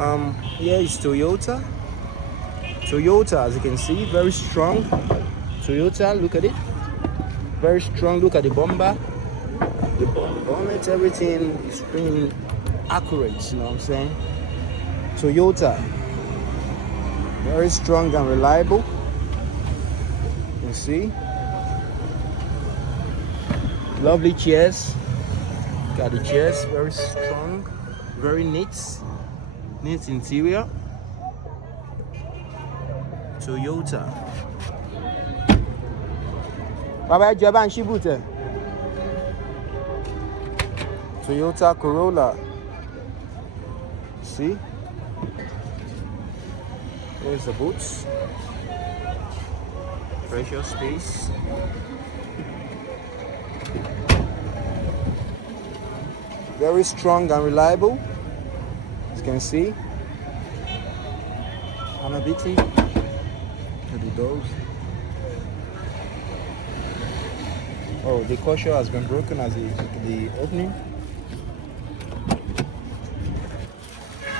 Here is Toyota. Toyota, as you can see, very strong. Toyota, look at it. Very strong. Look at the bumper, the bonnet, everything is pretty accurate. You know what I'm saying? Toyota, very strong and reliable. You see, lovely chairs. Look at the chairs, very strong, very neat interior. Toyota. Baba Jaban Shibute. Toyota Corolla. See? There's the boots. Precious space. Very strong and reliable, as you can see. Hanabiti. Look at the doors. Oh, the cushion has been broken as the opening.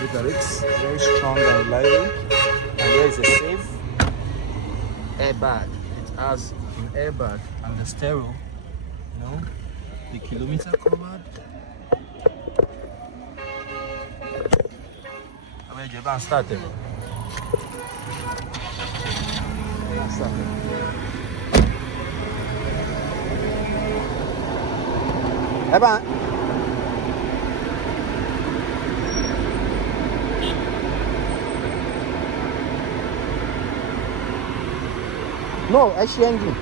Look at it, very strong and reliable. And here is a safe airbag. It has an airbag and the stereo. You know, the kilometer covered. I'm going to start it. Eba. No, actually engine.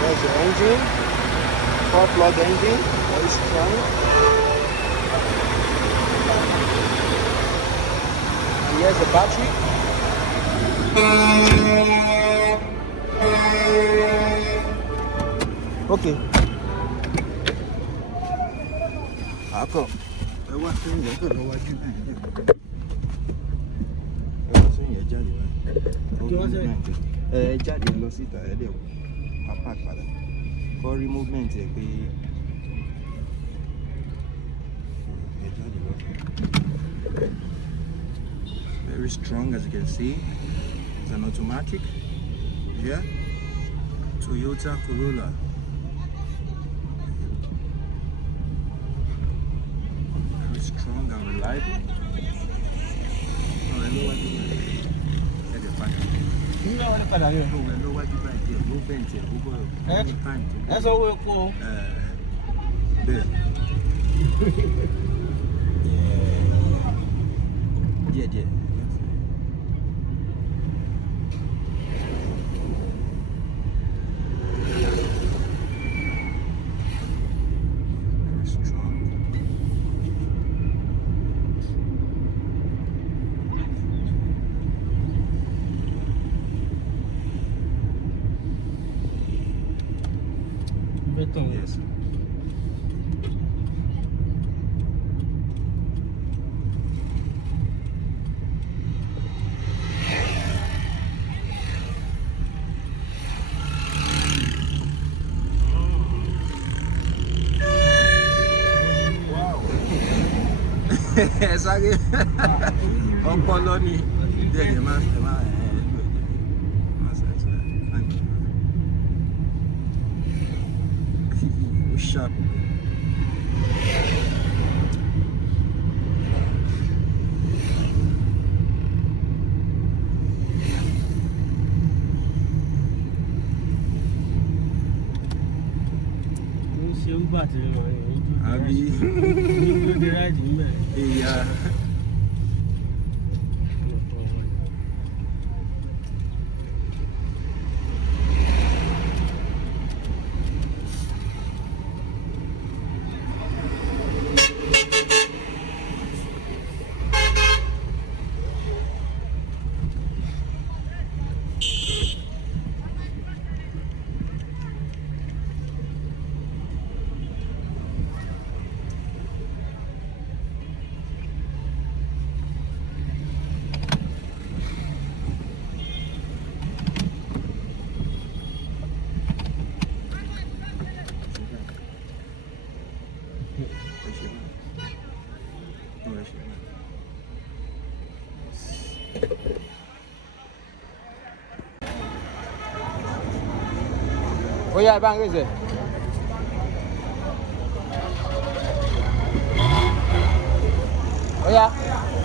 There's the engine. 4-plug engine, very strong. And here's the battery. Okay. Ako. Ewa sin ye ko lo waju bi. Ewa sin ye jade wa. Kí wọ́n ṣe? Jáde lọ síta ẹ dẹ̀ wá park padà. For movement ẹ pé ẹ jáde lọ. Very strong, as you can see. It's an automatic. Yeah. Toyota Corolla. Very strong and reliable. Oh, I know what you want. Get the pack. You know what the pack is? I know what you buy here. Movement here. Who go? Time to. That's all we're for. There. Yeah. Yes. Wow. Sorry. Ọpọlọ ni. There, sharp. Yeah. Oh yeah, bang is it? Oh yeah.